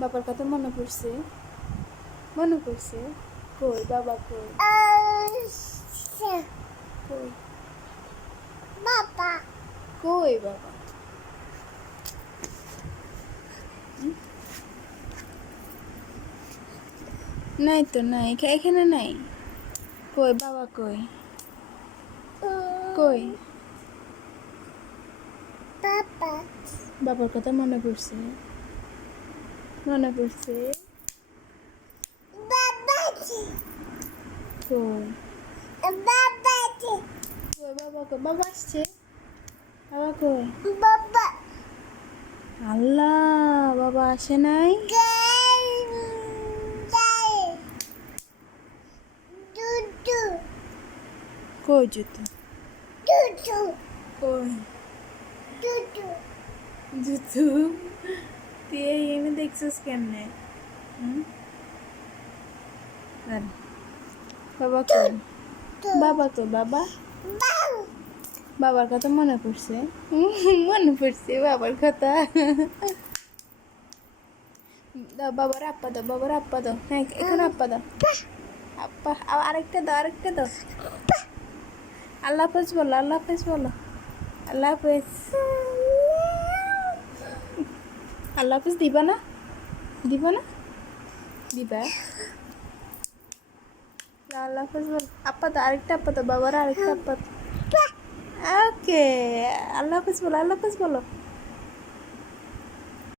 বাবার কথা মনে পড়ছে? মনে পড়ছে? কই বাবা কই? কই বাবা কই বাবা? নাই তো, নাই এখানে নাই। কই বাবা কই? কই বাবা বাবার কথা মনে পড়ছে? মনে পড়ছে? বাবাজি কই বাবাজি কই বাবা কই? বাবা আসছে? বাবা কই? বাবা আল্লাহ, বাবা আসে নাই? গাই গাই দুদু কই জুতো? দুদু কই দুদু জুতো? তুই এনে দেখছিস কেমনে? দাঁড়া। বাবা কই? বাবা কই বাবা? বাউ বাবার কথা মনে পড়ছে? মনে পড়ছে বাবার কথা। দাও বাবার আপ্পা দাও, বাবার আপ্পা দাও। হ্যাঁ এখন আপ্পা দাও। আপ্পা আরেকটা দাও, আরেকটা দাও। আল্লাহ হাফেজ বলো, আল্লাহ হাফেজ বলো। আল্লাহ হাফেজ। আল্লাহ হাফেজ দিবা না? দিবা না? দিবা? আল্লাহ হাফেজ বলো। আপ্পা দাও, আরেকটা আপ্পা দাও, বাবার আরেকটা আপ্পা দাও। ওকে, আল্লাহ হাফেজ বলো, আল্লাহ হাফেজ বলো।